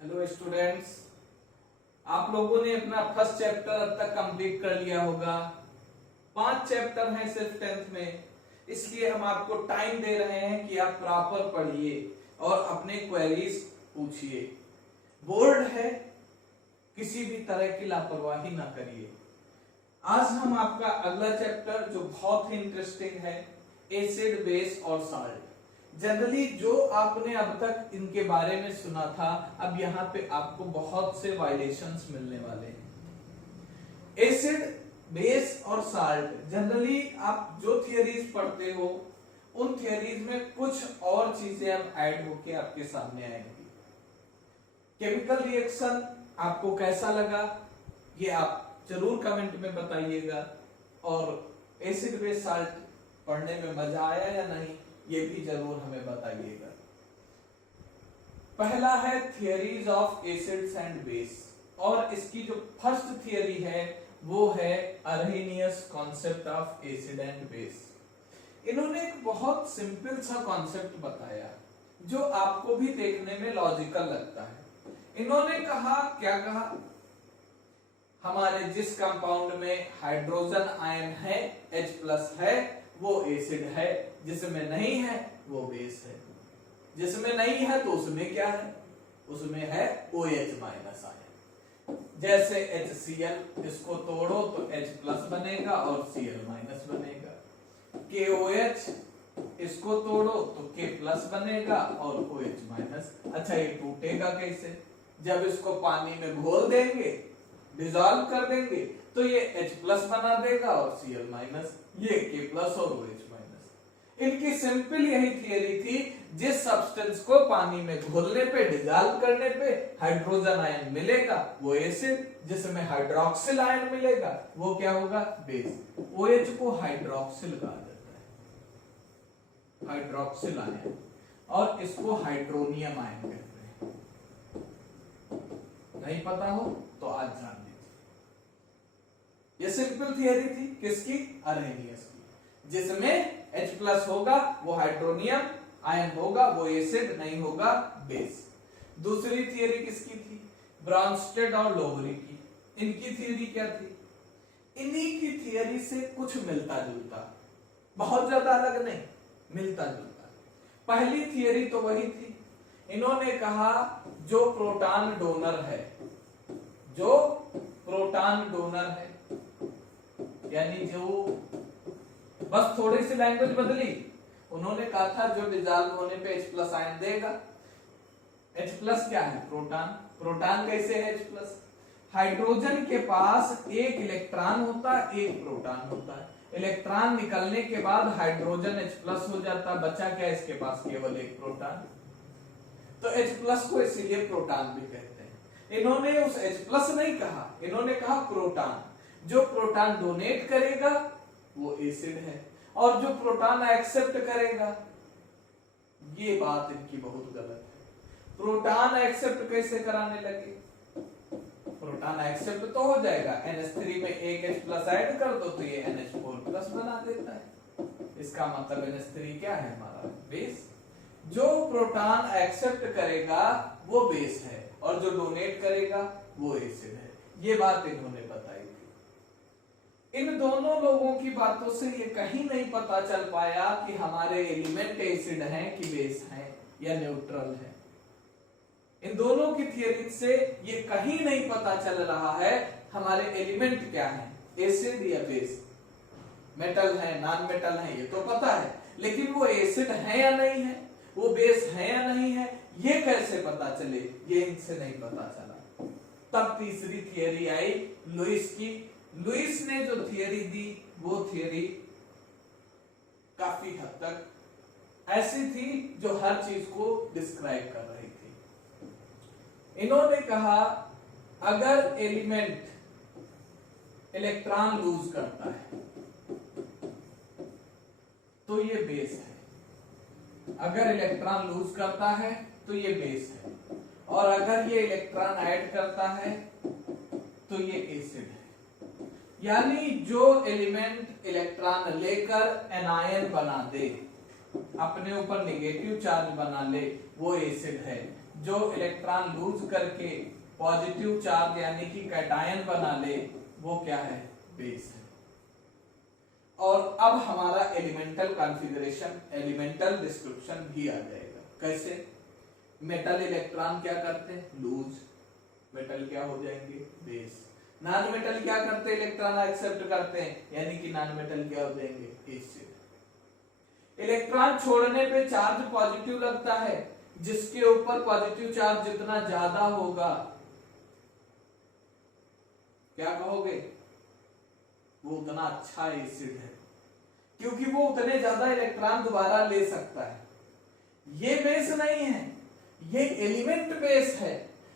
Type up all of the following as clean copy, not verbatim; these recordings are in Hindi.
हेलो स्टूडेंट्स, आप लोगों ने अपना फर्स्ट चैप्टर अब तक कंप्लीट कर लिया होगा। 5 चैप्टर हैं सिर्फ 10th में, इसलिए हम आपको टाइम दे रहे हैं कि आप प्रॉपर पढ़िए और अपने क्वेरीज पूछिए। बोर्ड है, किसी भी तरह की लापरवाही ना करिए। आज हम आपका अगला चैप्टर जो बहुत ही इंटरेस्टिंग है, एसिड, बेस और साल्ट। जनरली जो आपने अब तक इनके बारे में सुना था, अब यहाँ पे आपको बहुत से वायलेशंस मिलने वाले हैं। एसिड, बेस और साल्ट, जनरली आप जो थियरीज पढ़ते हो उन थियरीज में कुछ और चीजें अब ऐड होके आपके सामने आएंगी। केमिकल रिएक्शन आपको कैसा लगा ये आप जरूर कमेंट में बताइएगा, और एसिड, बेस, साल्ट पढ़ने में मजा आया या नहीं ये भी जरूर हमें बताइएगा। पहला है theories of acids and base, और इसकी जो फर्स्ट थियरी है वो है Arrhenius concept of acid and base. इन्होंने एक बहुत सिंपल सा कॉन्सेप्ट बताया जो आपको भी देखने में लॉजिकल लगता है। इन्होंने कहा, क्या कहा, हमारे जिस कंपाउंड में हाइड्रोजन आयन है, H+ है, वो एसिड है, जिसमें नहीं है वो बेस है। जिसमें नहीं है तो उसमें क्या है, उसमें है OH- आयन। जैसे HCl, इसको तोड़ो तो H+ बनेगा और Cl- बनेगा। KOH, इसको तोड़ो तो K+ बनेगा और OH-। अच्छा, ये टूटेगा कैसे? जब इसको पानी में घोल देंगे, डिसॉल्व कर देंगे, तो ये H+ बना देगा और Cl-, ये K+ और OH-। इनकी सिंपल यही थियरी थी, जिस सब्सटेंस को पानी में घोलने पे, डिसॉल्व करने पे हाइड्रोजन आयन मिलेगा वो एसिड, जिसमें हाइड्रोक्सिल आयन मिलेगा वो क्या होगा, बेस। OH को हाइड्रोक्सिल कहा जाता है, हाइड्रोक्सिल आयन, और इसको हाइड्रोनियम आयन कहते हैं। नहीं पता हो तो आज जान लीजिए। ये सिंपल थियरी थी किसकी, अरहेनियस की, जिसमें H+ होगा वो हाइड्रोनियम आयन होगा, वो एसिड नहीं होगा, बेस। दूसरी थियरी किसकी थी, ब्रॉन्स्टेड और लोवरी की। इनकी थियरी क्या थी, इन्हीं की थियरी से कुछ मिलता जुलता, बहुत ज्यादा अलग नहीं, मिलता जुलता। पहली थियरी तो वही थी, इन्होंने कहा जो प्रोटॉन डोनर है, जो प्रोटॉन डोनर है, यानी जो, बस थोड़ी सी लैंग्वेज बदली, उन्होंने कहा था जो डिसॉल्व होने पे H+ आयन देगा। H+ क्या है, प्रोटॉन। प्रोटॉन कैसे है H+? हाइड्रोजन के पास एक इलेक्ट्रॉन होता है, एक प्रोटॉन होता है। इलेक्ट्रॉन निकलने के बाद हाइड्रोजन H+ हो जाता, बचा क्या इसके पास, केवल एक प्रोटॉन। तो H+ को इसीलिए प्रोटॉन भी कहते हैं। इन्होंने उस H+ नहीं कहा, इन्होंने कहा प्रोटॉन। जो प्रोटॉन डोनेट करेगा वो एसिड है, और जो प्रोटॉन एक्सेप्ट करेगा, ये बात इनकी बहुत गलत है। प्रोटॉन एक्सेप्ट कैसे कराने लगे, प्रोटॉन एक्सेप्ट तो हो जाएगा, NH3 में एक H+ ऐड कर दो तो ये NH4+ बना देता है। इसका मतलब NH3 क्या है, हमारा बेस। जो प्रोटॉन एक्सेप्ट करेगा वो बेस है, और जो डोनेट करेगा वो एसिड है। ये बात इन्होंने बताई थी। इन दोनों लोगों की बातों से ये कहीं नहीं पता चल पाया कि हमारे एलिमेंट एसिड हैं कि बेस हैं या न्यूट्रल है। इन दोनों की थियरी से ये कहीं नहीं पता चल रहा है हमारे एलिमेंट क्या हैं, एसिड या बेस। मेटल है, नॉन मेटल है, ये तो पता है, लेकिन वो एसिड है या नहीं है, वो बेस है या नहीं है, ये कैसे पता चले, ये इनसे नहीं पता चला। तब तीसरी थियरी आई लुईस की। लुईस ने जो थियरी दी वो थियरी काफी हद तक ऐसी थी जो हर चीज को डिस्क्राइब कर रही थी। इन्होंने कहा अगर एलिमेंट इलेक्ट्रॉन लूज करता है तो ये बेस है, अगर इलेक्ट्रॉन लूज करता है तो ये बेस है, और अगर ये इलेक्ट्रॉन ऐड करता है तो ये एसिड है। यानी जो एलिमेंट इलेक्ट्रॉन लेकर एनायन बना दे, अपने ऊपर नेगेटिव चार्ज बना ले, वो एसिड है। जो इलेक्ट्रॉन लूज करके पॉजिटिव चार्ज यानी कि कैटायन बना ले वो क्या है, बेस है। और अब हमारा एलिमेंटल कॉन्फ़िगरेशन, एलिमेंटल डिस्क्रिप्शन भी आ जाएगा। कैसे? मेटल इलेक्ट्रॉन क्या करते हैं, लूज, मेटल क्या हो जाएंगे, बेस। नॉन मेटल क्या करते हैं, इलेक्ट्रॉन एक्सेप्ट करते हैं, यानी कि नॉन मेटल क्या हो जाएंगे, एसिड। इलेक्ट्रॉन छोड़ने पे चार्ज पॉजिटिव लगता है, जिसके ऊपर पॉजिटिव चार्ज जितना ज्यादा होगा क्या कहोगे, वो उतना अच्छा एसिड है, क्योंकि वो उतने ज्यादा इलेक्ट्रॉन दोबारा ले सकता है। ये बेस नहीं है, ये एलिमेंट बेस है।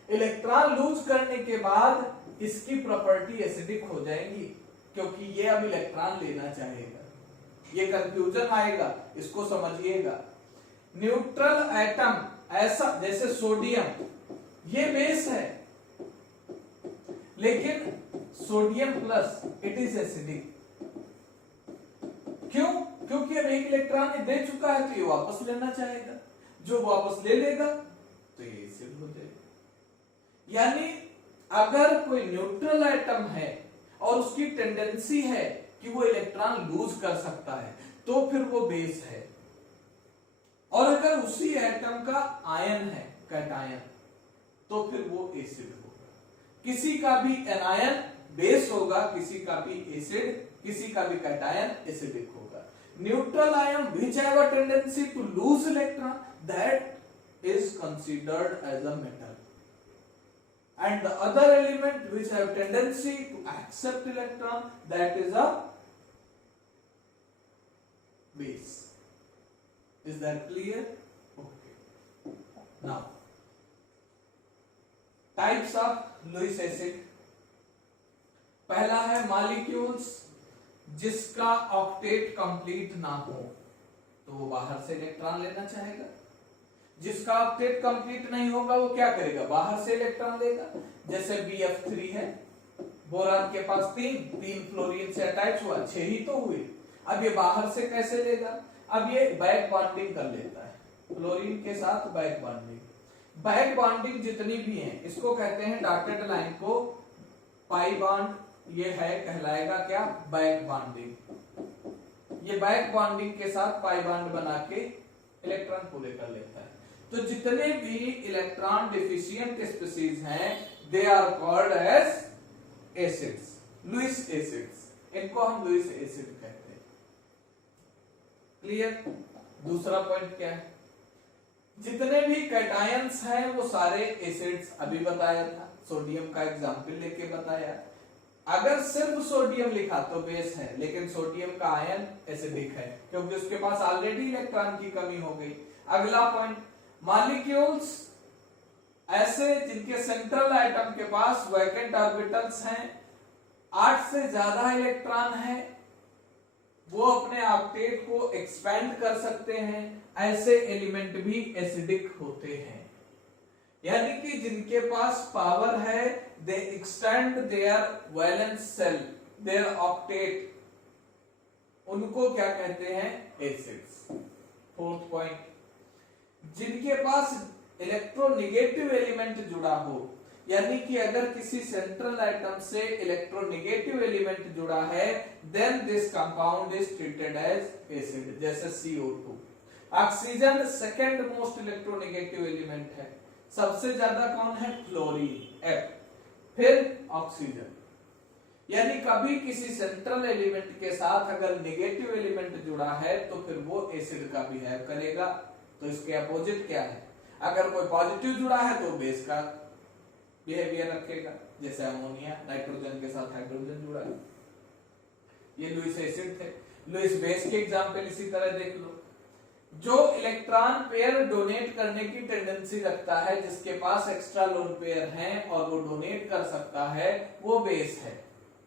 इलेक्ट्रॉन लूज करने के बाद इसकी प्रॉपर्टी एसिडिक हो जाएगी, क्योंकि ये अब इलेक्ट्रॉन लेना चाहेगा। ये कंफ्यूजन आएगा, इसको समझिएगा। न्यूट्रल एटम ऐसा, जैसे सोडियम, ये बेस है, लेकिन sodium plus it is acidic. क्यों? क्योंकि अब एक इलेक्ट्रॉन दे चुका है तो ये वापस लेना चाहेगा, जो वापस ले लेगा तो ये एसिड हो जाएगा। यानी अगर कोई न्यूट्रल एटम है और उसकी टेंडेंसी है कि वो इलेक्ट्रॉन लूज कर सकता है, तो फिर वो बेस है। और अगर उसी एटम का आयन है, कैटायन, तो फिर वो एसिड होगा। किसी का भी एनायन बेस होगा, किसी का भी एसिड, किसी का भी कैटायन एसिडिक होगा। Neutral ion which have a tendency to lose electron, that is considered as a metal, and the other element which have tendency to accept electron, that is a base. Is that clear? Okay. Now, types of Lewis acid. पहला है मॉलिक्यूल्स जिसका ऑक्टेट कंप्लीट ना हो, तो वो बाहर से इलेक्ट्रॉन लेना चाहेगा। जिसका ऑक्टेट कंप्लीट नहीं होगा वो क्या करेगा, बाहर से इलेक्ट्रॉन लेगा। जैसे BF3 है, बोरान के पास तीन फ्लोरीन से अटैच हुआ, 6 ही तो हुए। अब ये बाहर से कैसे लेगा, अब ये बैक बॉन्डिंग कर लेता है फ्लोरीन के साथ, बैक बॉन्डिंग। बैक बॉन्डिंग जितनी भी है इसको कहते हैं, डॉटेड लाइन को पाई बॉन्ड, ये है कहलाएगा क्या, बैक बॉन्डिंग। ये बैक बॉन्डिंग के साथ पाई बॉन्ड बना के इलेक्ट्रॉन पूरे कर लेता है। तो जितने भी इलेक्ट्रॉन डिफिशिएंट स्पीशीज हैं, they are called as acids, Lewis acids. इनको हम लुईस एसिड कहते हैं। क्लियर? दूसरा पॉइंट क्या है, जितने भी कैटायंस हैं वो सारे एसिड्स। अभी बताया था, सोडियम का एग्जाम्पल लेके बताया। अगर सिर्फ सोडियम लिखा तो बेस है, लेकिन सोडियम का आयन एसिडिक है, क्योंकि उसके पास ऑलरेडी इलेक्ट्रॉन की कमी हो गई। अगला पॉइंट, मॉलिक्यूल्स ऐसे जिनके सेंट्रल एटम के पास वैकेंट ऑर्बिटल्स हैं, 8 से ज्यादा इलेक्ट्रॉन है, वो अपने ऑक्टेट को एक्सपेंड कर सकते हैं, ऐसे एलिमेंट भी एसिडिक होते हैं। यानी कि जिनके पास पावर है, they extend their valence shell, their octet, उनको क्या कहते हैं, एसिड्स। फोर्थ पॉइंट, जिनके पास इलेक्ट्रोनेगेटिव एलिमेंट जुड़ा हो, यानी कि अगर किसी सेंट्रल एटम से इलेक्ट्रोनेगेटिव एलिमेंट जुड़ा है, then this compound is treated as acid. जैसे CO2। Oxygen second most electronegative element है, सबसे ज्यादा कौन है, फ्लोरीन, F, फिर ऑक्सीजन। यानी कभी किसी सेंट्रल एलिमेंट के साथ अगर नेगेटिव एलिमेंट जुड़ा है तो फिर वो एसिड का बिहेव करेगा। तो इसके अपोजिट क्या है, अगर कोई पॉजिटिव जुड़ा है तो बेस का बिहेवियर रखेगा। जैसे अमोनिया, नाइट्रोजन के साथ हाइड्रोजन जुड़ा है, ये लुईस एसिड थे। लुईस बेस के एग्जांपल इसी तरह देख लो। जो इलेक्ट्रॉन पेयर डोनेट करने की टेंडेंसी रखता है, जिसके पास एक्स्ट्रा लोन पेयर हैं और वो डोनेट कर सकता है, वो बेस है।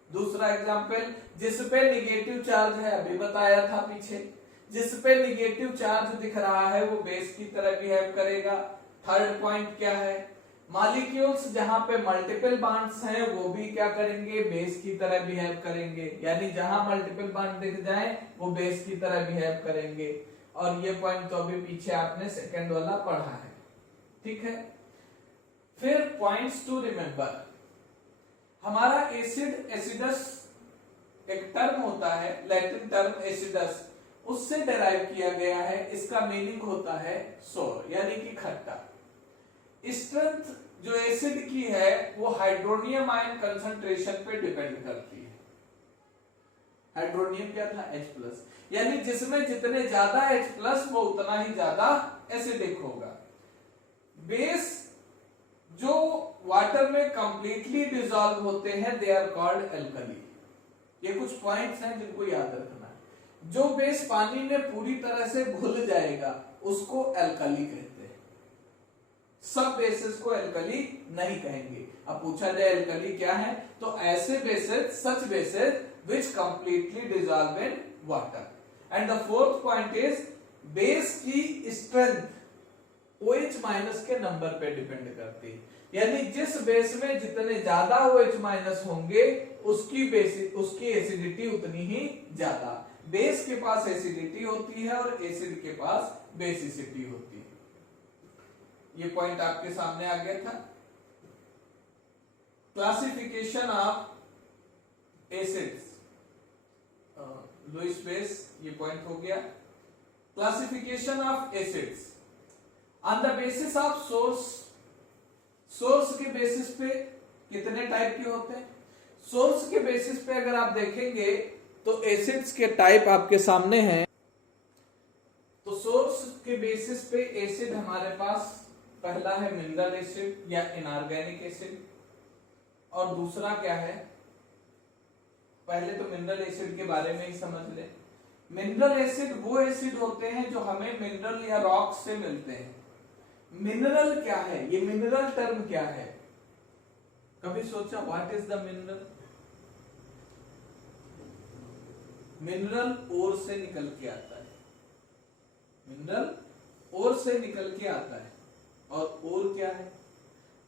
दूसरा एग्जांपल, जिस पे निगेटिव चार्ज है, अभी बताया था पीछे, जिस पे निगेटिव चार्ज दिख रहा है वो बेस की तरह बिहेव करेगा। थर्ड पॉइंट क्या है, मॉलिक्यूल्स जहां पे मल्टीपल बॉन्ड्स हैं वो भी क्या करेंगे, बेस की तरह बिहेव करेंगे। यानी जहां मल्टीपल बॉन्ड दिख जाए वो बेस की तरह बिहेव करेंगे। और ये पॉइंट तो अभी पीछे आपने सेकंड वाला पढ़ा है, ठीक है। पॉइंट्स टू रिमेंबर, हमारा एसिड एसिडस एक टर्म होता है, लैटिन टर्म एसिडस, उससे डेराइव किया गया है। इसका मीनिंग होता है सोर, यानी कि खट्टा। स्ट्रेंथ जो एसिड की है वो हाइड्रोनियम आयन कंसंट्रेशन पे डिपेंड करती है। हाइड्रोनियम क्या था? H+, यानी जिसमें जितने ज्यादा H+ वो उतना ही ज्यादा एसिडिक होगा। बेस जो वाटर में कंप्लीटली डिसॉल्व होते हैं दे आर कॉल्ड एल्कली। ये कुछ पॉइंट्स हैं जिनको याद रखना है। जो बेस पानी में पूरी तरह से घुल जाएगा उसको एल्कली कहते हैं, सब बेसिस को एल्कली नहीं कहेंगे। अब पूछा जाए एल्कली क्या है, तो ऐसे basis, such basis which completely dissolve in water. And the fourth point is base की स्ट्रेंथ OH- के नंबर पे डिपेंड करती है, यानी जिस बेस में जितने ज्यादा OH- होंगे उसकी एसिडिटी उतनी ही ज्यादा। बेस के पास एसिडिटी होती है और एसिड के पास बेसिसिटी होती है। ये पॉइंट आपके सामने आ गया था। Classification of acids, Lewis base, ये पॉइंट हो गया। Classification of acids on the basis of source, source के बेसिस पे कितने टाइप के होते हैं? सोर्स के बेसिस पे अगर आप देखेंगे तो एसिड्स के टाइप आपके सामने हैं। तो सोर्स के बेसिस पे एसिड हमारे पास पहला है मिनरल एसिड या इनऑर्गेनिक एसिड, और दूसरा क्या है? पहले तो मिनरल एसिड के बारे में ही समझ ले। मिनरल एसिड वो एसिड होते हैं जो हमें मिनरल या रॉक से मिलते हैं। मिनरल क्या है? ये मिनरल टर्म क्या है? कभी सोचा what is the mineral? Mineral ore से निकल के आता है, मिनरल ओर से निकल के आता है। और ओर क्या है?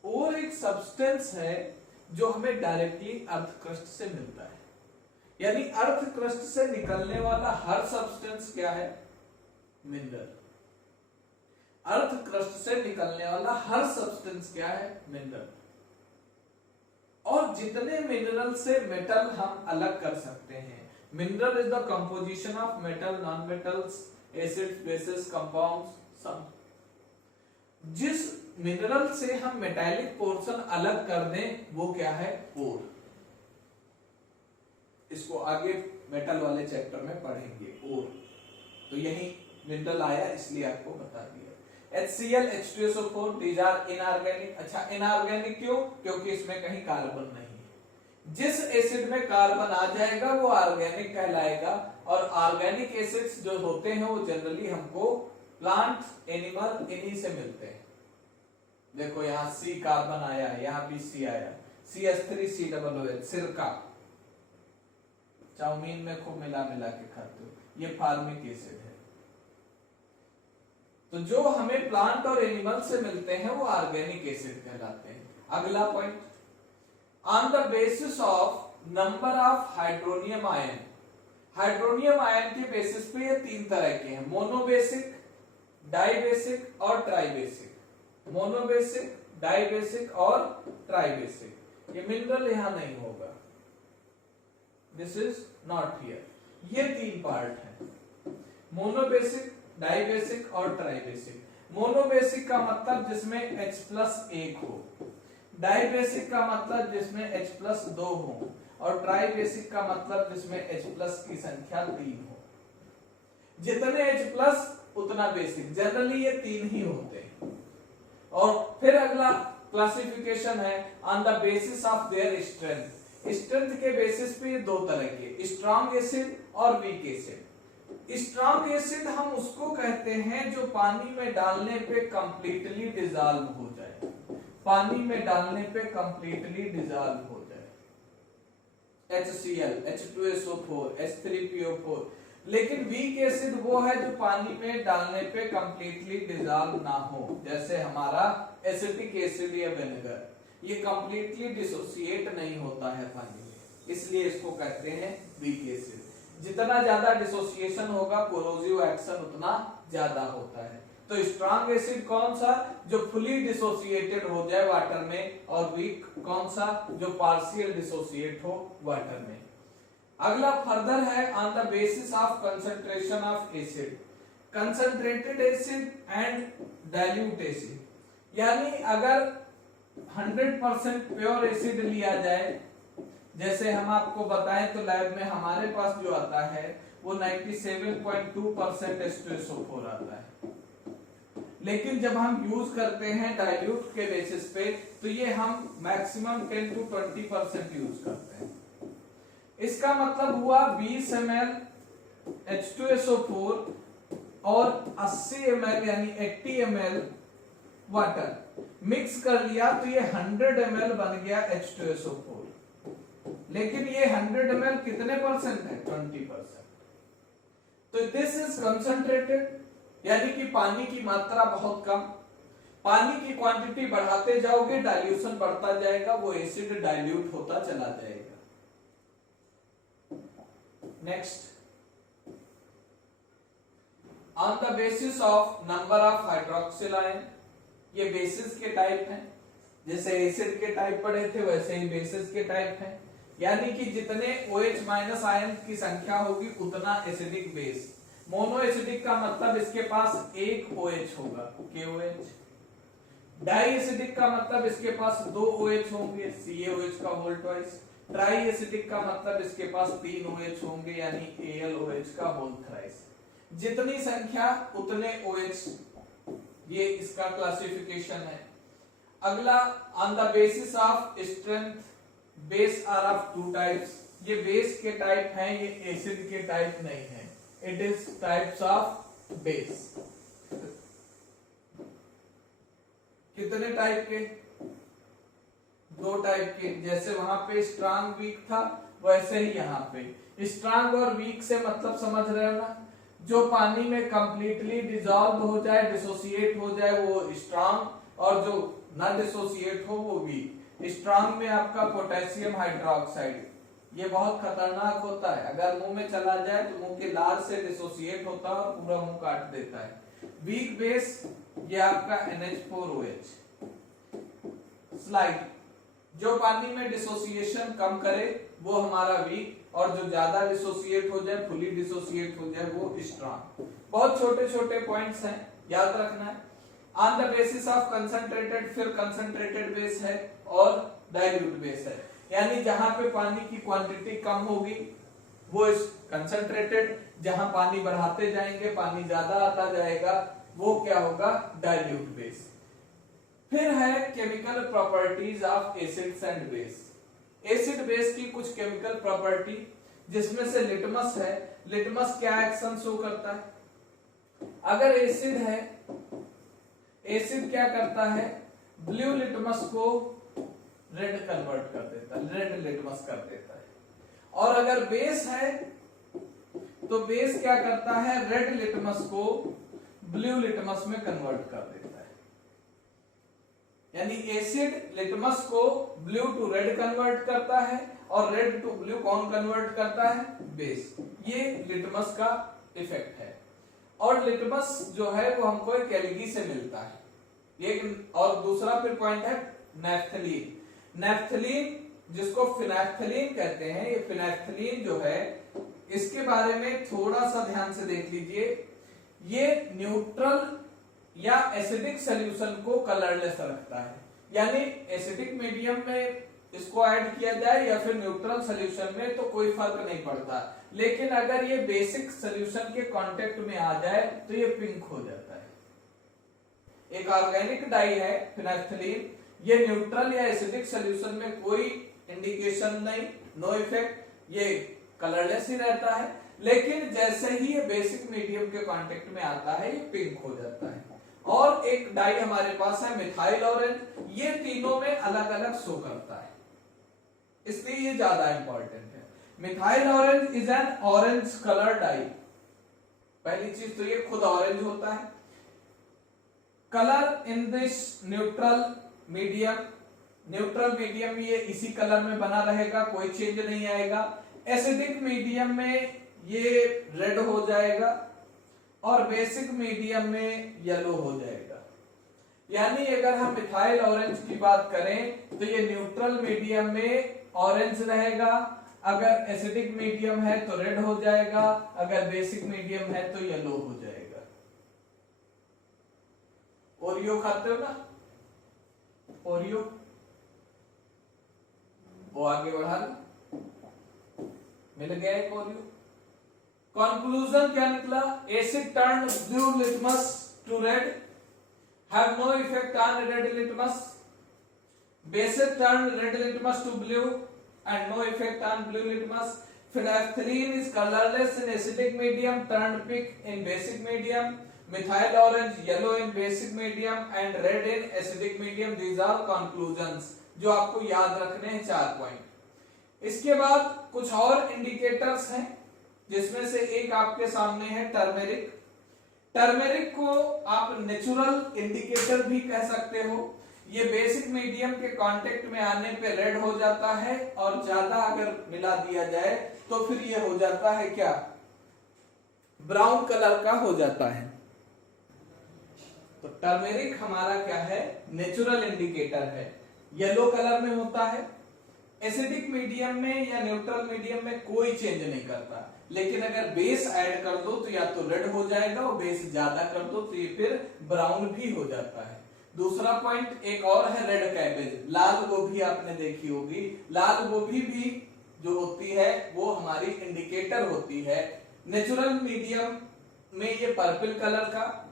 ओर एक सब्सटेंस है जो हमें डायरेक्टली अर्थ क्रस्ट से मिलता है, यानी अर्थ क्रस्ट से निकलने वाला हर सब्सटेंस क्या है? मिनरल। अर्थ क्रस्ट से निकलने वाला हर सब्सटेंस क्या है? मिनरल। और जितने मिनरल से मेटल हम अलग कर सकते हैं, mineral is the composition of metal, non metals, acids, bases, compounds, some. जिस मिनरल से हम मेटालिक पोर्शन अलग कर दें वो क्या है? ओर। इसको आगे मेटल वाले चैप्टर में पढ़ेंगे। ओर तो यही मिनरल आया, इसलिए आपको बता दिया। HCl, H2SO4, these are inorganic। अच्छा, इनऑर्गेनिक क्यों? क्योंकि इसमें कहीं कार्बन नहीं है। जिस एसिड में कार्बन आ जाएगा वो ऑर्गेनिक कहलाएगा। और ऑर्गेनिक एसिड्स जो होते हैं वो जनरली हमको प्लांट, एनिमल, इन्हीं से मिलते हैं। देखो यहाँ C कार्बन आया, यहाँ भी C आया, CH3COOH, सिरका, चाउमीन में खूब मिला मिला के खाते हो, ये फार्मिक एसिड है। तो जो हमें प्लांट और एनिमल से मिलते हैं वो ऑर्गेनिक एसिड कहलाते हैं। अगला point, on the basis of number of hydronium ion. Hydronium ion के बेसिस पे ये तीन तरह के हैं, मोनोबेसिक, डाइबेसिक और ट्राइबेसिक। मोनोबेसिक, डाइबेसिक और ट्राइबेसिक। ये मिनरल यहां नहीं होगा, दिस इज नॉट हियर। ये तीन पार्ट है, मोनोबेसिक, डाइबेसिक और ट्राइबेसिक। मोनोबेसिक का मतलब जिसमें H+ एक हो, डाइबेसिक का मतलब जिसमें H+ दो हो, और ट्राइबेसिक का मतलब जिसमें H+ की संख्या 3 हो। जितने H+ उतना बेसिक, जनरली ये तीन ही होते हैं। और फिर अगला क्लासिफिकेशन है on the basis of their strength. Strength के बेसिस पे ये दो तरह के, स्ट्रॉन्ग एसिड और वीक एसिड। स्ट्रॉन्ग एसिड हम उसको कहते हैं जो पानी में डालने पे कंप्लीटली डिसॉल्व हो जाए, पानी में डालने पे कंप्लीटली डिसॉल्व हो जाए। HCl, H2SO4, H3PO4। लेकिन वीक एसिड वो है जो पानी में डालने पे कंप्लीटली डिसॉल्व ना हो, जैसे हमारा एसिटिक एसिड या विनेगर, ये कंप्लीटली डिसोसिएट नहीं होता है पानी में, इसलिए इसको कहते हैं वीक एसिड। जितना ज्यादा डिसोसिएशन होगा कोरोसिव एक्शन उतना ज्यादा होता है। तो स्ट्रांग एसिड कौन सा, जो फुली डिसोसिएटेड हो जाए वाटर में, और वीक कौन सा, जो पार्शियल डिसोसिएट हो वाटर में। अगला फर्दर है on the basis of concentration of acid, concentrated acid and dilute acid, यानी अगर 100% प्योर एसिड लिया जाए, जैसे हम आपको बताएं तो लैब में हमारे पास जो आता है वो 97.2% H2SO4 आता है, लेकिन जब हम यूज करते हैं डाइल्यूट के बेसिस पे तो ये हम मैक्सिमम 10 to 20% यूज करते हैं। इसका मतलब हुआ 20 ml H2SO4 और 80 ml यानी 80 ml वाटर मिक्स कर लिया तो ये 100 ml बन गया H2SO4, लेकिन ये 100 ml कितने परसेंट है, 20%। तो दिस इज कंसंट्रेटेड, यानी कि पानी की मात्रा बहुत कम, पानी की क्वांटिटी बढ़ाते जाओगे डाइल्यूशन बढ़ता जाएगा, वो एसिड डाइल्यूट होता चला जाएगा। Next, on the basis of number of hydroxyl ion, ये बेसिस के टाइप हैं, जैसे एसिड के टाइप पढ़े थे वैसे ही बेसिस के टाइप हैं, यानी कि जितने OH- आयन की संख्या होगी उतना एसिडिक बेस। मोनो एसिडिक का मतलब इसके पास एक OH होगा, KOH। डाई एसिडिक का मतलब इसके पास 2 OH होंगे, CaOH का होल ट्वाइस। ट्राई एसिडिक का मतलब इसके पास 3 OH होंगे, यानी AlOH का होल थ्राइस। जितनी संख्या उतने OH, ये इसका क्लासिफिकेशन है। अगला, on the basis of strength, base are of 2 types, ये बेस के टाइप हैं, ये एसिड के टाइप नहीं है, it is types of base. कितने टाइप के, 2 टाइप के, जैसे वहां पे स्ट्रांग वीक था वैसे ही यहाँ पे स्ट्रांग और वीक से मतलब समझ रहे हो ना, जो पानी में कंप्लीटली डिसॉल्व हो जाए, डिसोसिएट हो जाए वो स्ट्रांग, और जो ना डिसोसिएट हो वो वीक। स्ट्रांग में आपका पोटेशियम हाइड्रोक्साइड, ये बहुत खतरनाक होता है, अगर मुंह में चला जाए तो मुंह के लार से डिसोसिएट होता है और पूरा मुंह काट देता है। वीक बेस, ये आपका NH4OH। स्लाइड, जो पानी में डिसोसिएशन कम करे वो हमारा वीक, और जो ज्यादा डिसोसिएट हो जाए, फुली डिसोसिएट हो जाए, वो स्ट्रांग। बहुत छोटे छोटे पॉइंट्स हैं, याद रखना है। On the basis of concentrated, फिर कंसंट्रेटेड बेस है और डाइल्यूट बेस है, यानी जहां पे पानी की क्वांटिटी कम होगी वो कंसंट्रेटेड, जहां पानी बढ़ाते जाएंगे पानी ज्यादा आता जाएगा वो क्या होगा, डाइल्यूट बेस। फिर है chemical properties of acids and base. Acid base की कुछ केमिकल प्रॉपर्टी, जिसमें से लिटमस है। लिटमस क्या एक्शन शो करता है, अगर एसिड है, एसिड क्या करता है, ब्लू लिटमस को रेड कन्वर्ट कर देता है, रेड लिटमस कर देता है। और अगर बेस है तो बेस क्या करता है, रेड लिटमस को ब्लू लिटमस में कन्वर्ट कर देता है। यानी एसिड लिटमस को ब्लू टू रेड कन्वर्ट करता है और रेड टू ब्लू कौन कन्वर्ट करता है, बेस। ये लिटमस का इफेक्ट है। और लिटमस जो है वो हमको एक एल्गी से मिलता है। एक और दूसरा फिर पॉइंट है नैफ्थलीन। नैफ्थलीन जिसको फिनैफ्थलीन कहते हैं, ये फिनैफ्थलीन जो है इसके बारे में थोड़ा सा ध्यान से देख लीजिए। ये न्यूट्रल या एसिडिक सॉल्यूशन को कलरलेस रखता है, यानी एसिडिक मीडियम में इसको ऐड किया जाए या फिर न्यूट्रल सॉल्यूशन में तो कोई फर्क नहीं पड़ता, लेकिन अगर ये बेसिक सॉल्यूशन के कांटेक्ट में आ जाए तो ये पिंक हो जाता है। एक ऑर्गेनिक डाई है फिनैफ्थलीन, ये न्यूट्रल या एसिडिक सॉल्यूशन में कोई इंडिकेशन नहीं, नो इफेक्ट, ये कलरलेस ही रहता है, लेकिन जैसे ही ये बेसिक मीडियम के कांटेक्ट में आता है ये पिंक हो जाता है। और एक डाई हमारे पास है मिथाइल ऑरेंज, ये तीनों में अलग अलग शो करता है, इसलिए ये ज्यादा इंपॉर्टेंट है। Methyl orange is an orange colour dye. पहली चीज तो ये खुद ऑरेंज होता है। Colour in this neutral medium, neutral medium ये इसी कलर में बना रहेगा, कोई चेंज नहीं आएगा। एसिडिक मीडियम में ये रेड हो जाएगा और बेसिक मीडियम में येलो हो जाएगा। यानी अगर हम मिथाइल ऑरेंज की बात करें तो ये न्यूट्रल मीडियम में ऑरेंज रहेगा, अगर एसिडिक मीडियम है तो रेड हो जाएगा, अगर बेसिक मीडियम है तो येलो हो जाएगा। ओरियो खाते हो ना, ओरियो, वो आगे बढ़ा लो, मिल गया एक ओरियो। कंक्लूजन क्या निकला? Acid turn blue litmus to red, have no effect on red litmus. Basic turn red litmus to blue and no effect on blue litmus. Phenolphthalein is colorless in acidic medium, turned pink in basic medium. Methyl orange yellow in basic medium and red in acidic medium. These are conclusions जो आपको याद रखने हैं 4 पॉइंट। इसके बाद कुछ और इंडिकेटर्स हैं जिसमें से एक आपके सामने है टर्मेरिक। टर्मेरिक को आप नेचुरल इंडिकेटर भी कह सकते हो। ये बेसिक मीडियम के कांटेक्ट में आने पे रेड हो जाता है और ज्यादा अगर मिला दिया जाए तो फिर ये हो जाता है क्या? ब्राउन कलर का हो जाता है। तो टर्मेरिक हमारा क्या है? नेचुरल इंडिकेटर है, येलो कलर में होता है। एसिडिक मीडियम में या न्यूट्रल मीडियम में कोई चेंज नहीं करता, लेकिन अगर बेस ऐड कर दो तो या तो रेड हो जाएगा और बेस ज्यादा कर दो तो ये फिर ब्राउन भी हो जाता है। दूसरा पॉइंट एक और है रेड कैबेज, लाल गोभी आपने देखी होगी। लाल गोभी भी जो होती है वो हमारी इंडिकेटर होती है। नेचुरल मीडियम में ये पर्पल कलर का,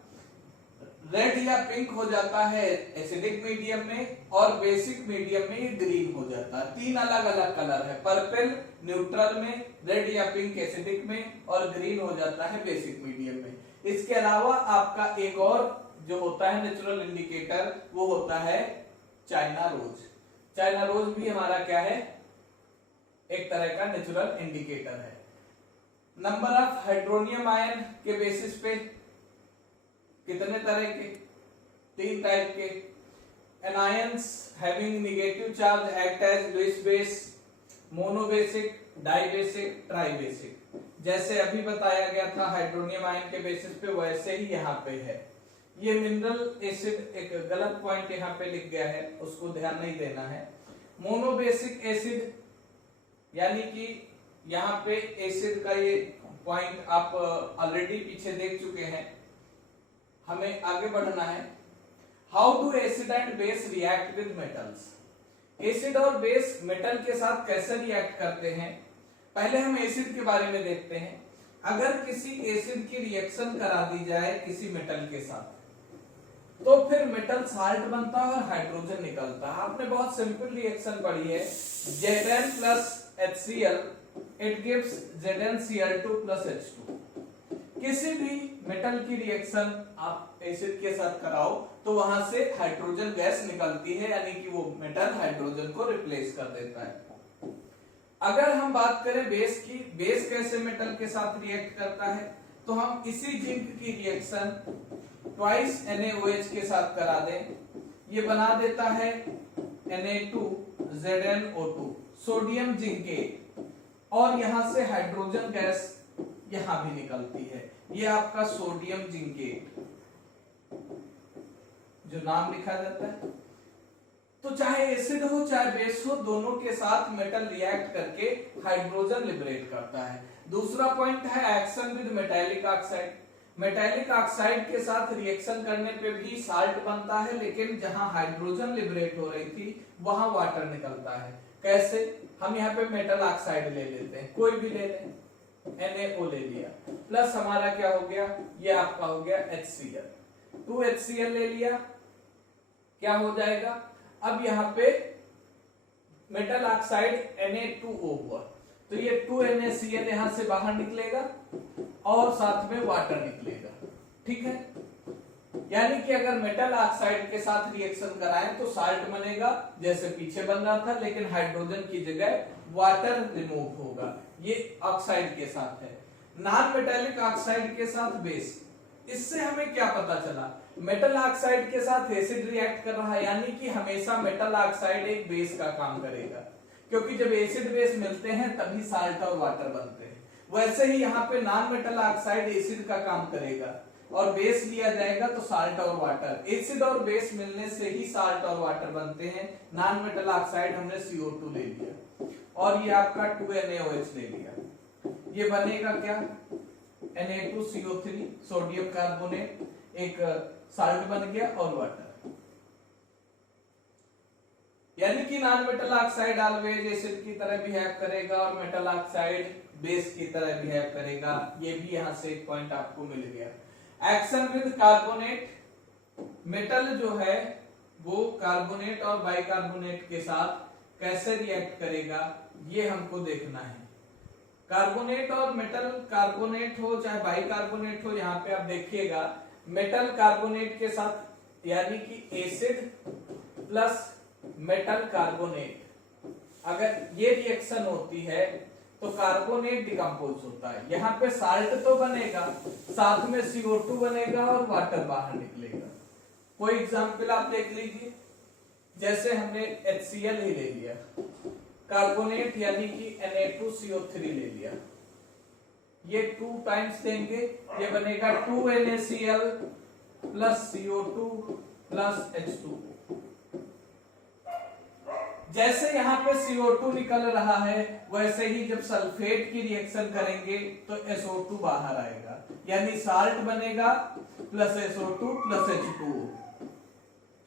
रेड या पिंक हो जाता है एसिडिक मीडियम में और बेसिक मीडियम में ये ग्रीन हो जाता है। 3 अलग अलग कलर है, पर्पल न्यूट्रल में, रेड या पिंक एसिडिक में और ग्रीन हो जाता है बेसिक मीडियम में। इसके अलावा आपका एक और जो होता है नेचुरल इंडिकेटर वो होता है चाइना रोज। चाइना रोज भी हमारा क्या है? एक तरह का नेचुरल इंडिकेटर है। नंबर ऑफ हाइड्रोनियम आयन के बेसिस पे कितने तरह के? 3 टाइप के। Anions having negative charge act as Lewis base, monobasic, dibasic, tribasic. जैसे अभी बताया गया था हाइड्रोनियम आयन के बेसिस पे, वैसे ही यहाँ पे है। ये मिनरल एसिड, एक गलत पॉइंट यहाँ पे लिख गया है, उसको ध्यान नहीं देना है। मोनोबेसिक एसिड यानी कि यहाँ पे एसिड का ये पॉइंट आप ऑलरेडी पीछे देख चुके हैं, हमें आगे बढ़ना है। How do acid and base react with metals? Acid और बेस मेटल के साथ कैसे रिएक्ट करते हैं? पहले हम एसिड के बारे में देखते हैं। अगर किसी एसिड की रिएक्शन करा दी जाए किसी मेटल के साथ तो फिर मेटल साल्ट बनता है और हाइड्रोजन निकलता है। आपने बहुत सिंपल रिएक्शन पढ़ी है, Zn plus HCl it gives ZnCl2 plus H2। किसी भी मेटल की रिएक्शन आप एसिड के साथ कराओ तो वहां से हाइड्रोजन गैस निकलती है, यानी कि वो मेटल हाइड्रोजन को रिप्लेस कर देता है। अगर हम बात करें बेस की, बेस कैसे मेटल के साथ रिएक्ट करता है, तो हम इसी जिंक की रिएक्शन ट्वाइस NaOH के साथ करा दें, ये बना देता है Na2ZnO2 सोडियम जिंकेट, और यहां से हाइड्रोजन गैस यहां भी निकलती है। ये आपका सोडियम जिंकेट जो नाम लिखा जाता है। तो चाहे एसिड हो चाहे बेस हो, दोनों के साथ मेटल रिएक्ट करके हाइड्रोजन लिबरेट करता है। दूसरा पॉइंट है action with metallic oxide. Metallic oxide के साथ रिएक्शन करने पे भी साल्ट बनता है, लेकिन जहां हाइड्रोजन लिबरेट हो रही थी वहां वाटर निकलता है। कैसे? हम यहाँ पे मेटल ऑक्साइड ले लेते हैं, कोई भी ले लें, NaO ले लिया, प्लस हमारा क्या हो गया? ये आपका हो गया HCl, 2HCl ले लिया, क्या हो जाएगा? अब यहाँ पे मेटल ऑक्साइड Na2O हुआ, तो ये 2NaCl यहां से बाहर निकलेगा और साथ में वाटर निकलेगा। ठीक है, यानी कि अगर मेटल ऑक्साइड के साथ रिएक्शन कराएं तो साल्ट बनेगा जैसे पीछे बन रहा था, लेकिन हाइड्रोजन की जगह वाटर रिमूव होगा। ये ऑक्साइड के साथ है। नॉन मेटालिक ऑक्साइड के साथ बेस, इससे हमें क्या पता चला? मेटल ऑक्साइड के साथ एसिड रिएक्ट कर रहा है, यानी कि हमेशा मेटल ऑक्साइड एक बेस का काम करेगा, क्योंकि जब एसिड बेस मिलते हैं तभी साल्ट और वाटर बनते हैं। वैसे ही यहाँ पे नॉन मेटल ऑक्साइड एसिड का काम करेगा और बेस लिया जाएगा तो साल्ट और वाटर। एसिड और बेस मिलने से ही साल्ट और वाटर बनते हैं। नॉन मेटल ऑक्साइड हमने CO2 ले लिया और ये आपका 2NaOH ले लिया, ये बनेगा क्या, Na2CO3 सोडियम कार्बोनेट, एक साल्ट बन गया और वाटर। यानी कि non metal oxide always acid की तरह बिहेव करेगा और मेटल ऑक्साइड बेस की तरह बिहेव करेगा। ये भी यहां से एक पॉइंट आपको मिल गया। एक्शन विद कार्बोनेट, मेटल जो है वो कार्बोनेट और बाइकार्बोनेट के साथ कैसे रिएक्ट करेगा ये हमको देखना है। कार्बोनेट और मेटल, कार्बोनेट हो चाहे बाइकार्बोनेट हो, यहाँ पे आप देखिएगा मेटल कार्बोनेट के साथ यानी कि एसिड प्लस मेटल कार्बोनेट, अगर ये रिएक्शन होती है तो कार्बोनेट डिकम्पोज होता है। यहाँ पे साल्ट तो बनेगा, साथ में CO2 बनेगा और वाटर बाहर निकलेगा। कोई एग्जांपल आप देख लीजिए, जैसे हमने HCl ही ले लिया, कार्बोनेट यानी कि Na2CO3 ले लिया, ये 2 टाइम्स देंगे, ये बनेगा 2NaCl plus CO2 plus H2। जैसे यहाँ पे CO2 निकल रहा है वैसे ही जब सल्फेट की रिएक्शन करेंगे तो SO2 बाहर आएगा, यानी साल्ट बनेगा plus SO2 plus H2।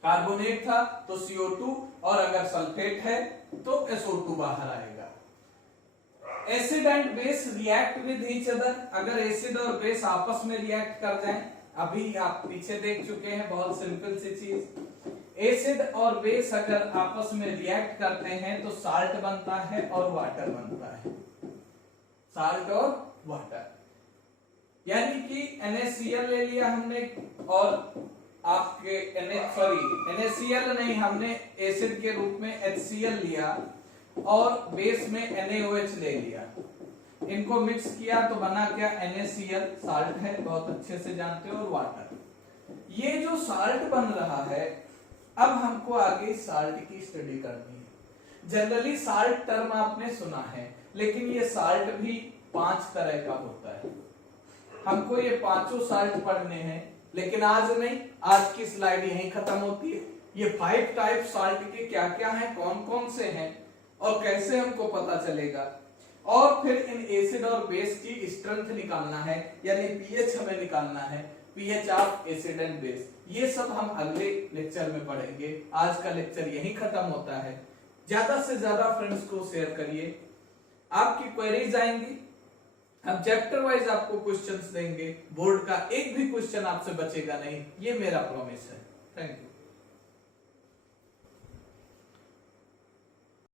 Carbonate था तो CO2 और अगर सल्फेट है तो SO2 बाहर आएगा। Acid and base react with each other, अगर एसिड और बेस आपस में रिएक्ट कर जाएं, अभी आप पीछे देख चुके हैं, बहुत सिंपल सी चीज। एसिड और बेस अगर आपस में रिएक्ट करते हैं तो साल्ट बनता है और वाटर बनता है, साल्ट और वाटर। यानी कि NaCl ले लिया हमने और आपके NaCl नहीं, हमने एसिड के रूप में HCl लिया और बेस में NaOH ले लिया, इनको मिक्स किया तो बना क्या, NaCl साल्ट है, बहुत अच्छे से जानते हो, और वाटर। ये जो साल्ट बन रहा है, अब हमको आगे साल्ट की स्टडी करनी है। जनरली साल्ट टर्म आपने सुना है, लेकिन ये साल्ट भी 5 तरह का होता है। हमको ये 5 साल्ट पढ़ने हैं, लेकिन आज नहीं, आज की स्लाइड यहीं खत्म होती है। ये 5 टाइप साल्ट के क्या क्या हैं, कौन कौन से हैं और कैसे हमको पता चलेगा, और फिर इन एसिड और बेस की स्ट्रेंथ निकालना है, यानी पीएच हमें निकालना है, pH of acid and base. ये सब हम अगले लेक्चर में पढ़ेंगे। आज का लेक्चर यहीं खत्म होता है। ज्यादा से ज्यादा फ्रेंड्स को शेयर करिए। आपकी क्वेरीज आएंगी, हम चैप्टर वाइज आपको क्वेश्चंस देंगे, बोर्ड का एक भी क्वेश्चन आपसे बचेगा नहीं, ये मेरा प्रॉमिस है। Thank you.